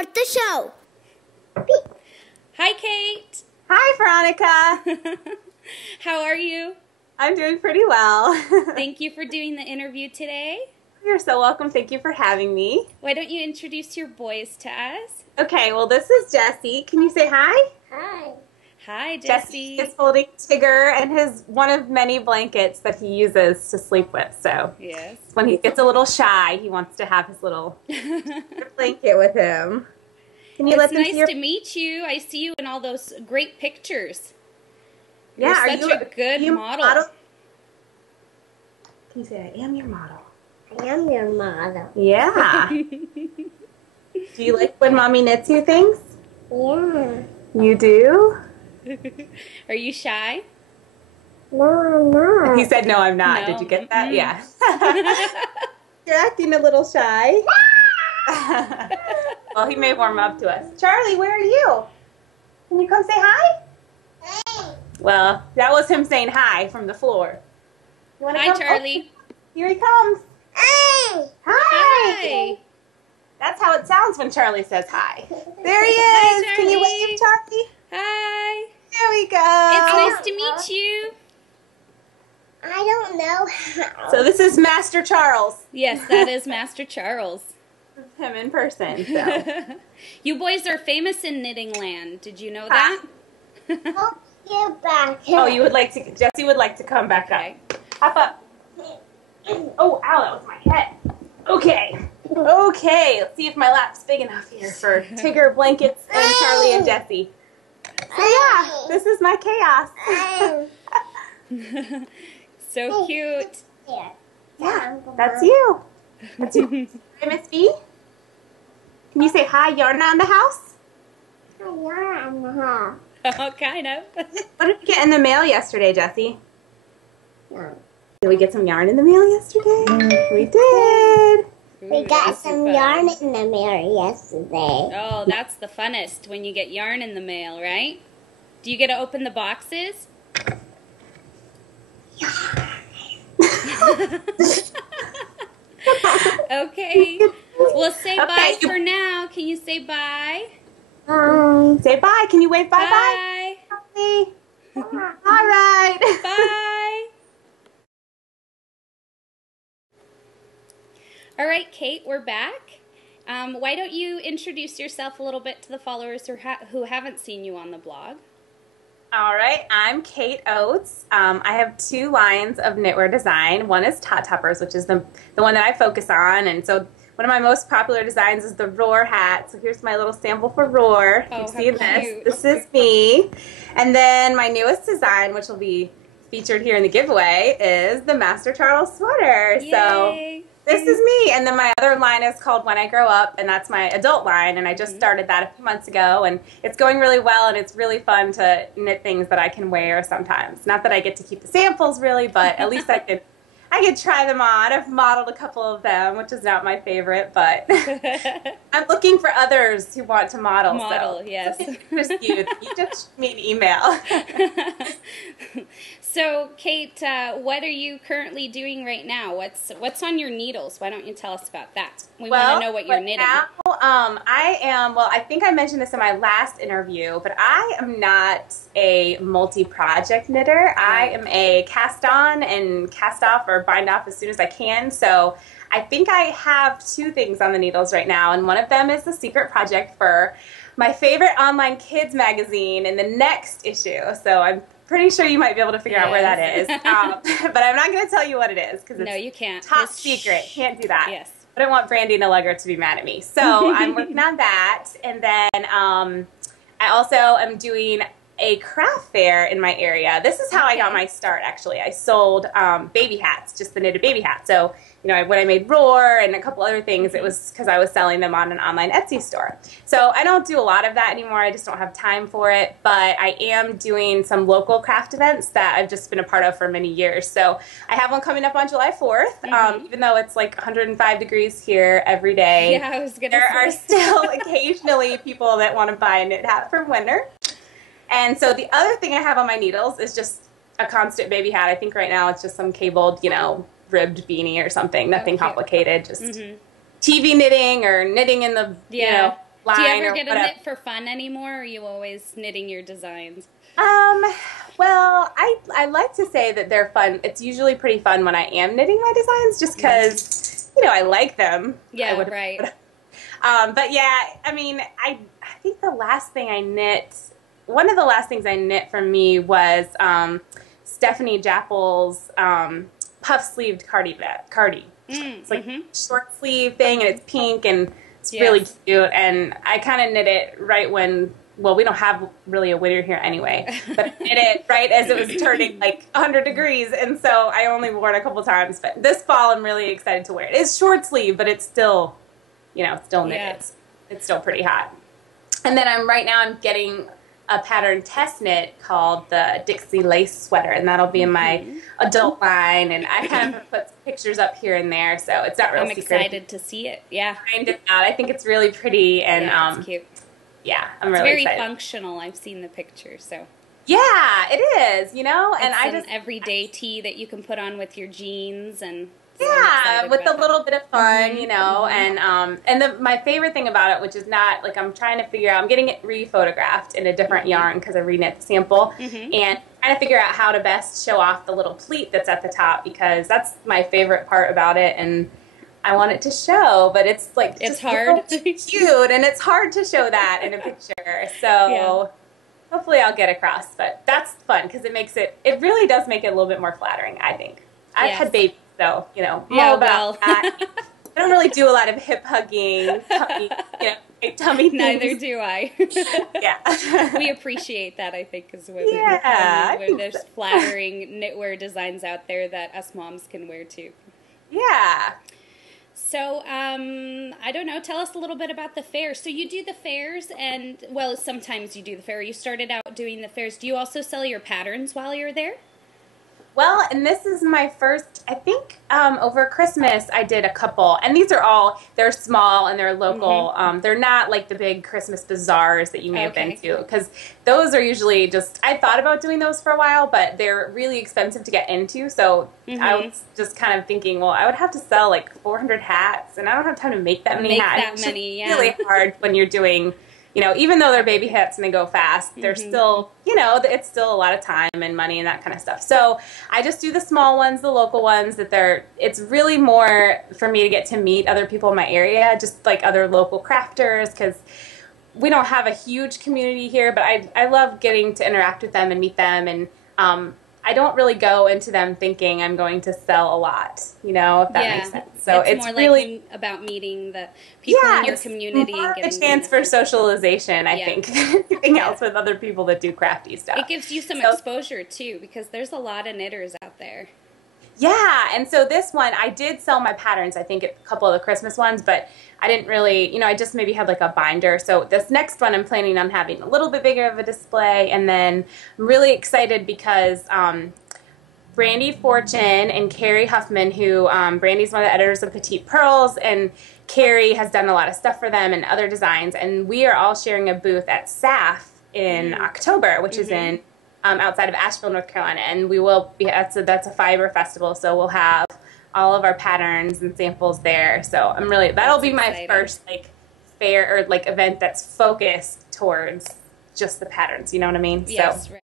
start the show. Hi, Kate. Hi, Veronica. How are you? I'm doing pretty well. Thank you for doing the interview today. You're so welcome. Thank you for having me. Why don't you introduce your boys to us? Okay, well, this is Jesse. Can you say hi? Hi. Hi, Jesse Jesse. is holding Tigger and his one of many blankets that he uses to sleep with. So Yes. when he gets a little shy, he wants to have his little blanket with him. Can you It's listen nice to your... to meet you. I see you in all those great pictures. Yeah, You're such a good model. Can you say, I am your model? I am your mother. Yeah. Do you like when Mommy knits you things? Yeah. You do? Are you shy? No, I'm not. He said, no, I'm not. No. Did you get that? Mm-mm. Yeah. You're acting a little shy. Well, he may warm up to us. Charlie, where are you? Can you come say hi? Hey. Well, that was him saying hi from the floor. You wanna Hi, come? Charlie. Oh, here he comes. Hey. Hi. Hi. That's how it sounds when Charlie says hi. There he is. Hi, Can you Charlie. wave, Charlie? Hi. There we go. It's nice to meet you. I don't know how. So this is Master Charles. Yes, that is Master Charles. This is him in person. So. You boys are famous in knitting land. Did you know that? Oh, you're back. Oh, you would like to, Jesse would like to come back Okay. up. Hop up. Oh, ow, that was my head. Okay. Okay, let's see if my lap's big enough here for Tigger, blankets, and Charlie and Jesse. So yeah, this is my chaos. So cute. Here. Yeah, that's you. That's you. Hi, Miss B. Can you say hi, Yarna in the house? You're on the house. Oh, kind of. What did we get in the mail yesterday, Jesse? No. Did we get some yarn in the mail yesterday? We did. We got some yarn in the mail yesterday. Oh, that's the funnest when you get yarn in the mail, right? Do you get to open the boxes? Okay. Well, say bye for now. Can you say bye? Say bye. Can you wave Bye. bye-bye? All right. Bye. All right, Kate, we're back. Why don't you introduce yourself a little bit to the followers who haven't seen you on the blog? All right, I'm Kate Oates. I have two lines of knitwear design. One is TotToppers, which is the one that I focus on. And so one of my most popular designs is the Roar hat. So here's my little sample for Roar. Oh, You see how cute. this is me. And then my newest design, which will be featured here in the giveaway, is the Master Charles sweater. Yay. So this is me. And then my other line is called When I Grow Up, and that's my adult line. And I just started that a few months ago, and it's going really well, and it's really fun to knit things that I can wear sometimes. Not that I get to keep the samples really, but at least I could try them on. I've modeled a couple of them, which is not my favorite, but I'm looking for others who want to model. Model, yes. Just you just shoot me an email. So, Kate, what are you currently doing right now? What's on your needles? Why don't you tell us about that? We want to know what you're knitting. Now, I think I mentioned this in my last interview, but I am not a multi-project knitter. I am a cast on and cast off or bind off as soon as I can. So I think I have two things on the needles right now, and one of them is the secret project for my favorite online kids magazine in the next issue. So I'm pretty sure you might be able to figure out where that is. But I'm not going to tell you what it is because it's you can't. top secret. Can't do that. Yes. I don't want Brandy Nullegger to be mad at me. So I'm working on that. And then I also am doing a craft fair in my area. This is how I got my start, actually. I sold baby hats, just the knitted baby hat. So, you know, when I made Roar and a couple other things, it was because I was selling them on an online Etsy store. So I don't do a lot of that anymore. I just don't have time for it. But I am doing some local craft events that I've just been a part of for many years. So I have one coming up on July 4th, even though it's like 105 degrees here every day. Yeah, I was going to say. There are still occasionally people that want to buy a knit hat from winter. And so the other thing I have on my needles is just a constant baby hat. I think right now it's just some cabled, you know, ribbed beanie or something. Nothing complicated. Just TV knitting or knitting in the, you know, line Do you ever or get whatever. to knit for fun anymore, or are you always knitting your designs? Well, I like to say that they're fun. It's usually pretty fun when I am knitting my designs, just because, I like them. Yeah, right. But yeah, I mean, I think the last thing I knit, one of the last things I knit for me was Stephanie Jappel's puff-sleeved cardi. It's like a short sleeve thing, and it's pink, and it's really cute. And I kind of knit it right when, well, we don't have really a winter here anyway, but I knit it right as it was turning like 100 degrees, and so I only wore it a couple times. But this fall, I'm really excited to wear it. It's short sleeve, but it's still, still knitted. It's still pretty hot. And then I'm getting a pattern test knit called the Dixie Lace Sweater, and that'll be in my adult line. And I kind of put some pictures up here and there, so it's not real secret. I'm excited to see it. Yeah, find it out. I think it's really pretty, and it's cute. Yeah, I'm it's really very excited. Functional. I've seen the picture, so. Yeah, it is. And it's I just an everyday tee that you can put on with your jeans and. Yeah, with a little bit of fun, and my favorite thing about it, which is not like I'm trying to figure out, I'm getting it re-photographed in a different yarn because I reknit the sample, and trying to figure out how to best show off the little pleat that's at the top, because that's my favorite part about it, and I want it to show, but it's like it's hard, cute, and it's hard to show that in a picture. So hopefully I'll get across, but that's fun because it really does make it a little bit more flattering. I think I've had babies. So, all about that. I don't really do a lot of hip hugging, tummy things. Neither do I. Yeah. We appreciate that, I think, as women. Yeah. When there's flattering knitwear designs out there that us moms can wear too. Yeah. So, I don't know, tell us a little bit about the fair. So you do the fairs, and, well, sometimes you do the fair. You started out doing the fairs. Do you also sell your patterns while you're there? Well, and this is my first, I think, over Christmas I did a couple, and they're small and they're local. They're not like the big Christmas bazaars that you may have been to, because those are usually I thought about doing those for a while, but they're really expensive to get into, so I was just kind of thinking, well, I would have to sell like 400 hats, and I don't have time to make that many hats. It's really hard when you're doing... even though they're baby hats and they go fast, they're still, it's still a lot of time and money and that kind of stuff. So I just do the small ones, the local ones it's really more for me to get to meet other people in my area, just like other local crafters, because we don't have a huge community here, but I love getting to interact with them and meet them, and I don't really go into them thinking I'm going to sell a lot, if that makes sense. So it's more really like about meeting the people in your community. More and getting a chance for socialization, I think, than anything else with other people that do crafty stuff. It gives you some exposure, too, because there's a lot of knitters out there. Yeah, and so this one, I did sell my patterns, I think, at a couple of the Christmas ones, but I didn't really, I just maybe had like a binder. So this next one I'm planning on having a little bit bigger of a display, and then I'm really excited because Brandy Fortune and Carrie Huffman, who Brandy's one of the editors of Petite Pearls, and Carrie has done a lot of stuff for them and other designs, and we are all sharing a booth at SAF in October, which is in outside of Asheville, North Carolina, and we will be that's a fiber festival, so we'll have all of our patterns and samples there. So that'll be my first fair or event that's focused towards just the patterns. You know what I mean? Yes. So. Right.